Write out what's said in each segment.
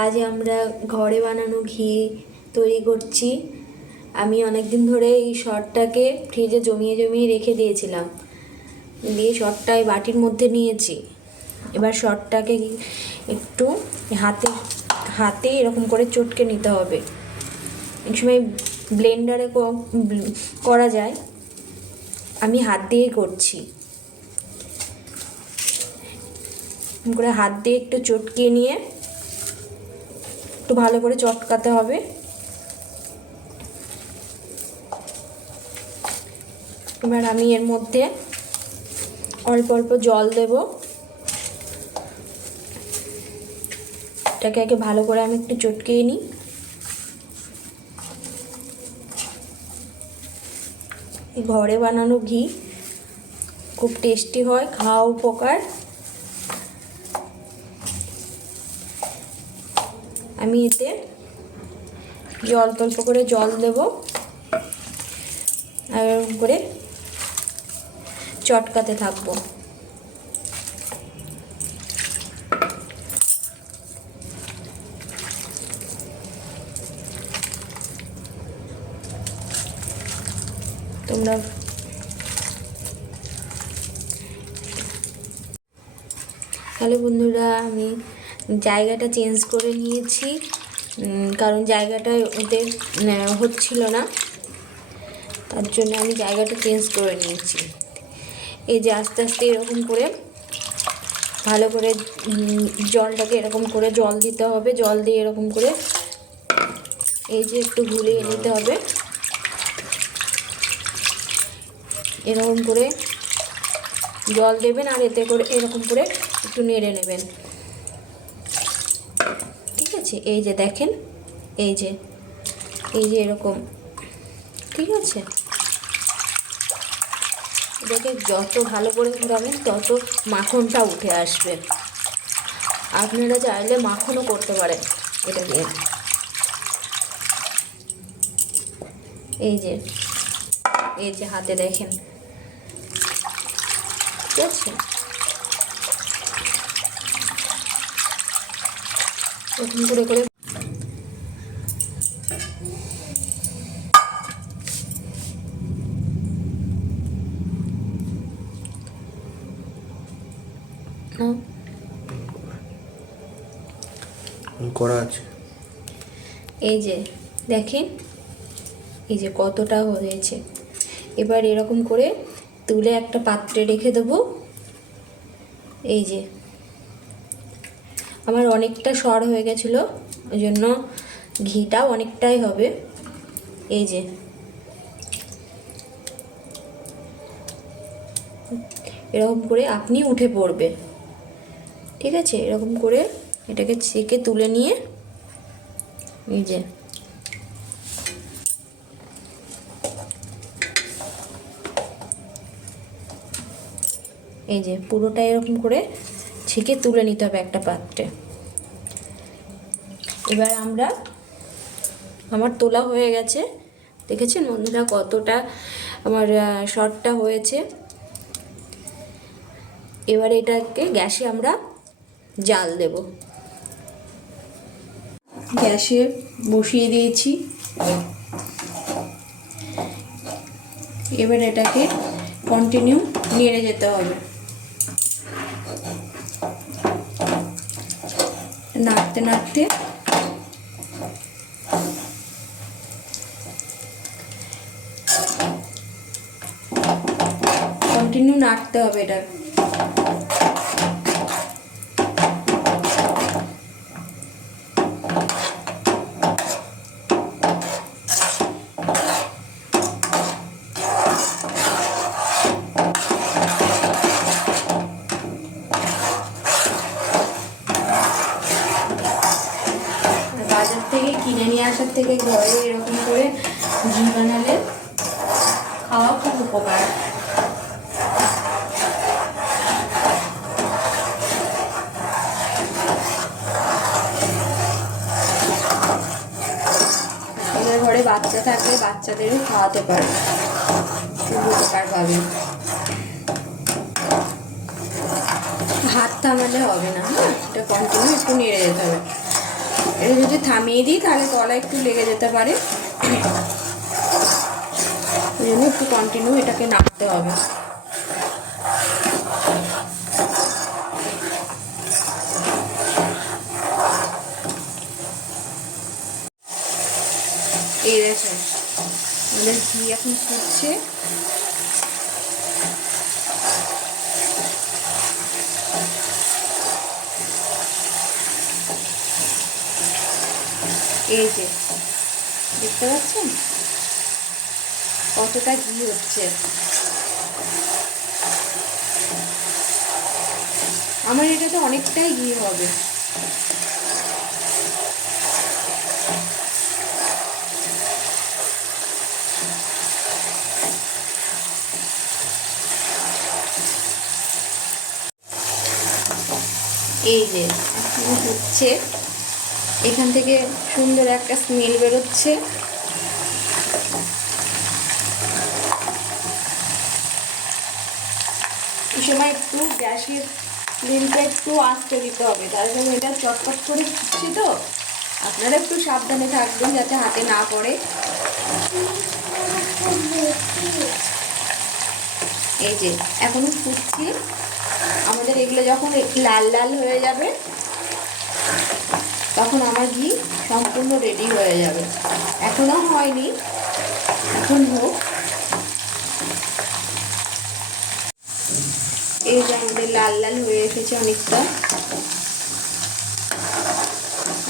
আজ আমরা ঘরে বানানো ঘি তৈরি করছি। আমি অনেক দিন ধরে এই শর্টটাকে ফ্রিজে জমিয়ে জমিয়ে রেখে দিয়েছিলাম। দিয়ে শর্টটা এই বাটির মধ্যে নিয়েছি। এবার শর্টটাকে একটু হাতে হাতে এরকম করে চটকে নিতে হবে। এক সময় ব্লেন্ডারে করা যায়। আমি হাত দিয়েই করছি। করে হাত দিয়ে একটু চটকিয়ে নিয়ে একটু ভালো করে চটকাতে হবে। এবার আমি এর মধ্যে অল্প অল্প জল দেব। এটাকে আগে ভালো করে আমি একটু চটকিয়ে নিই। ঘরে বানানো ঘি খুব টেস্টি হয় খাওয়া উপকার। আমি এতে জল, অল্প করে জল দেব। আর করে চটকাতে থাকব। তোমরা তাহলে বন্ধুরা আমি জায়গাটা চেঞ্জ করে নিয়েছি। কারণ জায়গাটা ওদের হচ্ছিল না। তার জন্য আমি জায়গাটা চেঞ্জ করে নিয়েছি। এই যে আস্তে আস্তে এরকম করে, ভালো করে জলটাকে এরকম করে জল দিতে হবে। জল দিয়ে এরকম করে এই যে একটু ঘুরিয়ে নিতে হবে। এরকম করে জল দেবেন আর এতে করে এরকম করে একটু নেড়ে নেবেন। আছে, এই যে দেখেন, এই যে এই যে এরকম, ঠিক আছে? এটাকে যত ভালো করে ঘুরাবেন তত মাখনটা উঠে আসবে। আপনারা চাইলে মাখনও করতে পারেন এটা দিয়ে। এই যে এই যে হাতে দেখেন। ঠিক আছে? এরকম করে করে নাও। করা আছে। এই যে দেখেন এই যে কতটা হয়েছে। এবার এরকম করে তুলে একটা পাত্রে রেখে দেবো। এই যে আমার অনেকটা সর হয়ে গেছিল, ওই জন্য ঘিটাও অনেকটাই হবে। এই যে। এরকম করে আপনি উঠে পড়বে। ঠিক আছে? এরকম করে এটাকে ছেঁকে তুলে নিয়ে, এই যে। এই যে, পুরোটা এরকম করে ছেঁকে তুলে নিতে হবে একটা পাত্রে। এবার আমরা, আমার তোলা হয়ে গেছে। দেখেছেন বন্ধুরা কতটা আমার শর্টটা হয়েছে? এবার এটাকে গ্যাসে আমরা জাল দেব। গ্যাসে বসিয়ে দিয়েছি। এবার এটাকে কন্টিনিউ নেড়ে যেতে হবে। নাড়তে নাড়তে। কন্টিনিউ নাড়তে হবে এটা আর বাজার থেকে কিনে নিয়ে আসার থেকে ঘরে এরকম করে ঘি বানালে খাওয়া খুব উপকার। ঘরে বাচ্চা থাকলে বাচ্চাদেরও খাওয়াতে পারে। খুব উপকার পাবে। হাত থামালে হবে না হ্যাঁ? এটা কন্টিনিউ একটু নেড়ে যেতে হবে। যদি থামিয়ে দিই, তাহলে তলা একটু লেগে যেতে পারে। ওই জন্য একটু কন্টিনিউ এটাকে নাড়তে হবে। এই দেখেন আমাদের ঘি এখন ফুটছে। এই যে, দেখতে পাচ্ছেন? কতটা ঘি হচ্ছে। আমার এটাতে অনেকটাই ঘি হবে। এই যে হচ্ছে এখান থেকে সুন্দর একটা স্মেল বেরোচ্ছে। এই সময় একটু গ্যাসের ফ্লেমটা একটু আস্তে দিতে হবে তার জন্য এটা চটপট করে ফুটছে তো। আপনারা একটু সাবধানে থাকবেন যাতে হাতে না পড়ে। এই যে, এখনও ফুটছে। আমাদের এগুলো যখন লাল লাল হয়ে যাবে তখন আমার ঘি সম্পূর্ণ রেডি হয়ে যাবে। এখনও হয়নি। এখন হোক। এই যে আমাদের লাল লাল হয়ে এসেছে অনেকটা।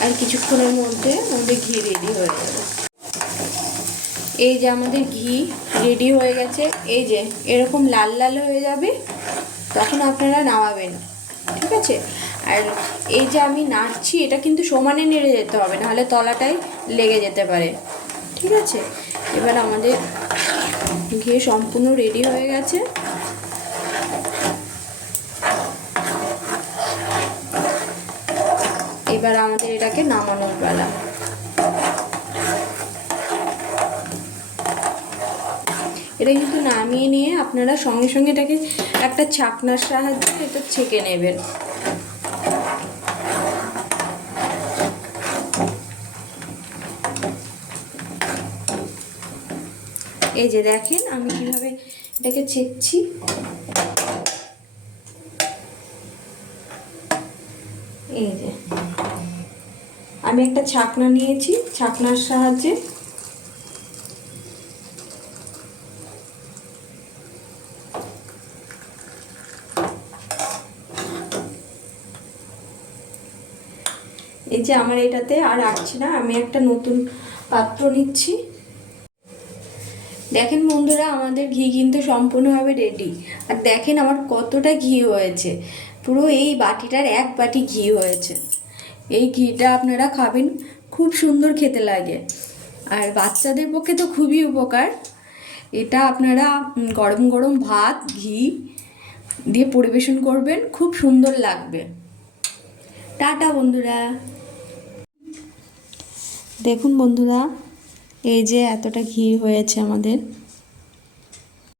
আর কিছুক্ষণের মধ্যে আমাদের ঘি রেডি হয়ে যাবে। এই যে আমাদের ঘি রেডি হয়ে গেছে। এই যে এরকম লাল লাল হয়ে যাবে, তখন আপনারা নামাবেন। ঠিক আছে? আর এই যে আমি নাড়ছি, এটা কিন্তু সমানে নেড়ে যেতে হবে, নাহলে তলাটাই লেগে যেতে পারে। ঠিক আছে? এবার আমাদের ঘি সম্পূর্ণ রেডি হয়ে গেছে। এবার আমাদের এটাকে নামানোর বেলা এটা কিন্তু নামিয়ে নিয়ে আপনারা সঙ্গে সঙ্গে এটাকে একটা ছাকনার সাহায্যে এটা ছেঁকে নেবেন। এই যে দেখেন, আমি কীভাবে এটাকে ছেঁকছি। এই যে। আমি একটা ছাকনা নিয়েছি, ছাকনার সাহায্যে। এই যে আমার এটাতে আর রাখছি না, আমি একটা নতুন পাত্র নিচ্ছি। দেখেন বন্ধুরা, আমাদের ঘি কিন্তু সম্পূর্ণভাবে রেডি আর দেখেন আমার কতটা ঘি হয়েছে। পুরো এই বাটিটার এক বাটি ঘি হয়েছে। এই ঘিটা আপনারা খাবেন, খুব সুন্দর খেতে লাগে। আর বাচ্চাদের পক্ষে তো খুবই উপকার। এটা আপনারা গরম গরম ভাত, ঘি দিয়ে পরিবেশন করবেন, খুব সুন্দর লাগবে। টাটা বন্ধুরা। দেখুন বন্ধুরা এই যে এতটা ঘি হয়েছে আমাদের।